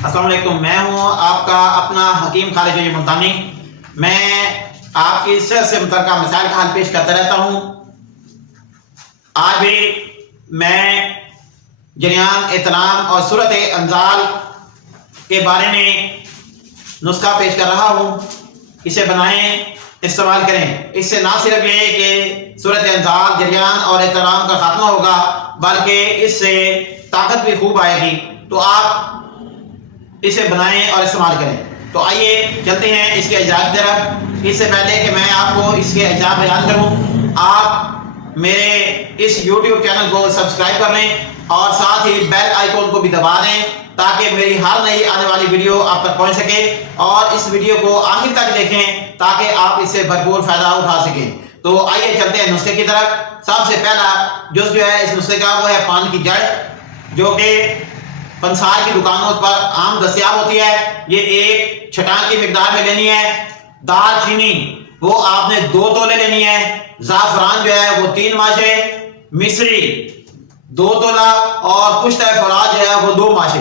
अस्सलाम वालेकुम। मैं हूं आपका अपना हकीम खालिद मुल्तानी। मैं आपकी सेहत से मुतल्लिक़ मसाइल का हल पेश करता रहता हूं। आज भी मैं जरियान एहतलाम और सूरत अंजाल के बारे में नुस्खा पेश कर रहा हूं। इसे बनाएं, इस्तेमाल करें। इससे ना सिर्फ ये कि सूरत अंजाल, जरियान और एहतलाम का खात्मा होगा, बल्कि इससे ताकत भी खूब आएगी। तो आप इसे बनाएं और इस्तेमाल करें। तो आइए चलते हैं इसके अज्जा की तरफ। इससे पहले कि मैं आपको इसके अज्जा बयान करूं, आप मेरे इस YouTube चैनल को सब्सक्राइब कर लें और साथ ही बेल आइकॉन को भी दबा दें ताकि मेरी हर नई आने वाली वीडियो आप तक पहुंच सके। और इस वीडियो को आखिर तक देखें ताकि आप इससे भरपूर फायदा उठा सकें। तो आइए चलते हैं नुस्खे की तरफ। सबसे पहला जुज़ जो है इस नुस्खे का वो है पान की जड़, जो कि पंसार की दुकानों पर आम दस्तयाब होती है। ये एक छटाक की मिकदार में लेनी है। दालचीनी वो आपने 2 तोले लेनी है। ज़ाफ़रान जो है वो 3 माशे, मिश्री 2 तोला और कुश्त फराज जो है वो 2 माशे।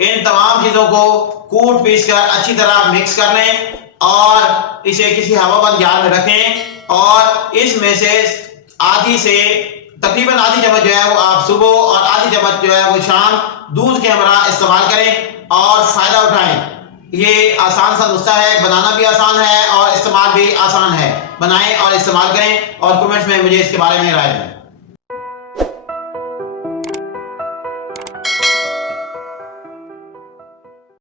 इन तमाम चीजों को कूट पीस कर अच्छी तरह मिक्स कर लें और इसे किसी हवाबंद जार में रखें। और इसमें से आधी से तकरीबन आधी चम्मच जो है वो आप सुबह और आधी चम्मच जो है वो शाम दूध के हमरा इस्तेमाल करें और फायदा उठाएं। ये आसान सा नुस्खा है, बनाना भी आसान है और इस्तेमाल भी आसान है। बनाएं और इस्तेमाल करें और कमेंट्स में मुझे इसके बारे में राय दें।